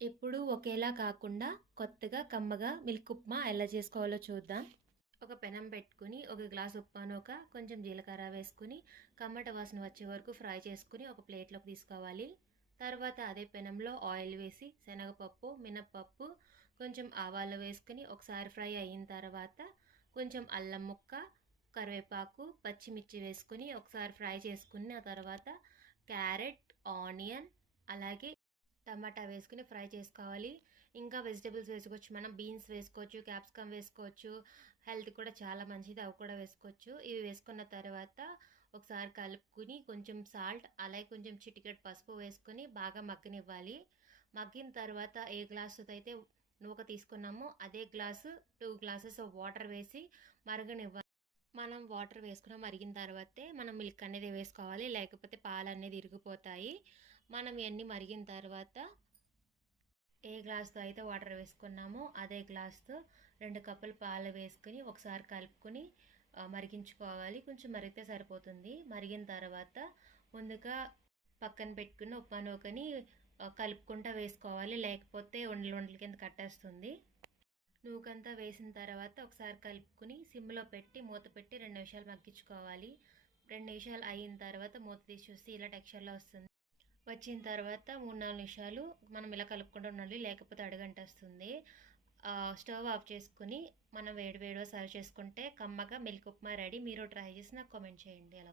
ఎప్పుడూ ఒకేలా కాకుండా కొత్తగా, కమ్మగా మిల్క్ ఉప్మా ఎలా చేసుకోవాలో చూద్దాం. ఒక పెనం పెట్టుకొని, ఒక గ్లాస్ ఉప్మా నూక, కొంచెం జీలకర్ర వేసుకొని, కమ్మట వాసన వచ్చే వరకు ఫ్రై చేసుకొని ఒక ప్లేట్‌లోకి తీసుకోవాలి. తర్వాత అదే పెనంలో ఆయిల్ వేసి, శనగపప్పు, మినపప్పు, కొంచెం ఆవాలు వేసుకొని ఒకసారి ఫ్రై అయిన తర్వాత, కొంచెం అల్లం ముక్క, కరివేపాకు, పచ్చిమిర్చి వేసుకొని ఒకసారి ఫ్రై చేసుకుని, ఆ తర్వాత క్యారెట్, ఆనియన్ అలాగే టమాటా వేసుకొని ఫ్రై చేసుకోవాలి. ఇంకా వెజిటబుల్స్ వేసుకోవచ్చు. మనం బీన్స్ వేసుకోవచ్చు, క్యాప్సికమ్ వేసుకోవచ్చు. హెల్త్ కూడా చాలా మంచిది. అవి కూడా వేసుకోవచ్చు. ఇవి వేసుకున్న తర్వాత ఒకసారి కలుపుకొని కొంచెం సాల్ట్ అలాగే కొంచెం చిటికెడు పసుపు వేసుకొని బాగా మగ్గనివ్వాలి. మగ్గిన తర్వాత ఏ గ్లాసుతో అయితే నూక తీసుకున్నామో అదే గ్లాసు 2 గ్లాసెస్ వాటర్ వేసి మరగనివ్వాలి. మనం వాటర్ వేసుకున్న మరిగిన తర్వాతే మనం మిల్క్ అనేది వేసుకోవాలి. లేకపోతే పాలు అనేది ఇరిగిపోతాయి. మనం ఇవన్నీ మరిగిన తర్వాత ఏ గ్లాస్‌తో అయితే వాటర్ వేసుకున్నామో అదే గ్లాస్‌తో 2 కప్పులు పాలు వేసుకొని ఒకసారి కలుపుకొని మరిగించుకోవాలి. కొంచెం మరిగితే సరిపోతుంది. మరిగిన తర్వాత ముందుగా పక్కన పెట్టుకున్న ఉప్మా నూకని కలుపుకుంటా వేసుకోవాలి. లేకపోతే ఉండలు ఉండల కింద కట్టేస్తుంది. నూకంతా వేసిన తర్వాత ఒకసారి కలుపుకొని సిమ్లో పెట్టి మూత పెట్టి 2 నిమిషాలు మగ్గించుకోవాలి. 2 నిమిషాలు అయిన తర్వాత మూత తీసి చూస్తే ఇలా టెక్స్చర్లో వస్తుంది. వచ్చిన తర్వాత 3-4 నిమిషాలు మనం ఇలా కలుపుకుంటూ ఉండాలి. లేకపోతే అడుగంటేస్తుంది. స్టవ్ ఆఫ్ చేసుకుని మనం వేడి వేడిగా సర్వ్ చేసుకుంటే కమ్మగా మిల్క్ ఉప్మా రెడీ. మీరు ట్రై చేసి నాకు కామెంట్ చేయండి. అలా